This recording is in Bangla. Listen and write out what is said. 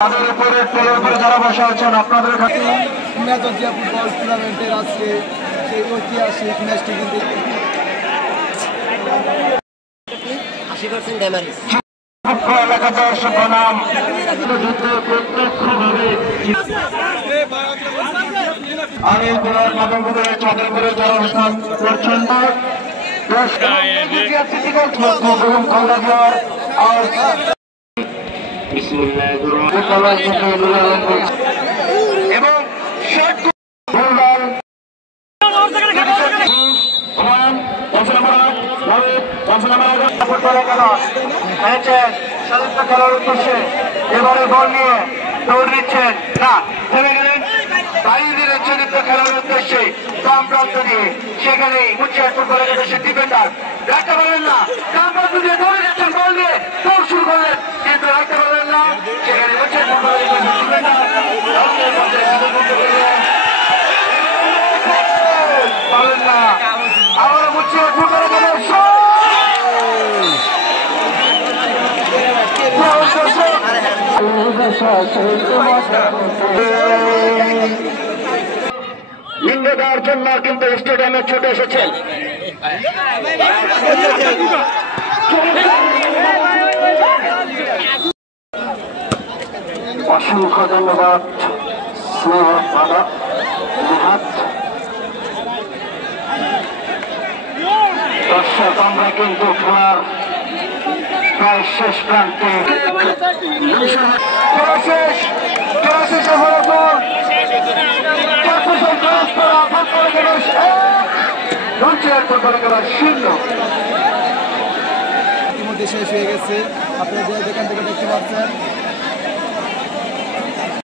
তাদের উপরে টেলের উপরে যারা বসে আছেন আপনাদের কাছে মেজরজিয়া ফুটবল টুর্নামেন্টের আজকে সেই ঐতিহাসিক ম্যাচটি কিন্তু 80% ড্যামেজ এলাকার বনাম যুদ্ধে প্রত্যক্ষভাবে আগে জেলার মাদকপুরে চন্দ্রপুরে যারা অবস্থান করছেন এবং স্বাধীনতা খেলার উদ্দেশ্যে এবারে বল নিয়ে দৌড় দিচ্ছেন না থেমে গেলেন বাইরে দিচ্ছেন খেলার উদ্দেশ্যে বাম প্রান্ত দিয়ে সেখানে মুচিয়া ফুটবল একাদশের ডিফেন্ডার রাখতে পারলেন না বাম প্রান্ত দিয়ে দৌড়ে যাচ্ছেন বল নিয়ে দৌড় শুরু করলেন কিন্তু রাখতে পারলেন না সেখানে মুচিয়া ফুটবল একাদশের ডিফেন্ডার পারলেন না আবারও মুচিয়া ফুটবল একাদশ লিঙ্গ দেওয়ার জন্য কিন্তু স্টেডিয়ামে ছুটে এসেছেন অসংখ্য ধন্যবাদ দর্শক আমরা কিন্তু খেলার প্রায় শেষ প্রান্তে ইতিমধ্যে শেষ হয়ে গেছে আপনারা যেখান থেকে দেখতে পাচ্ছেন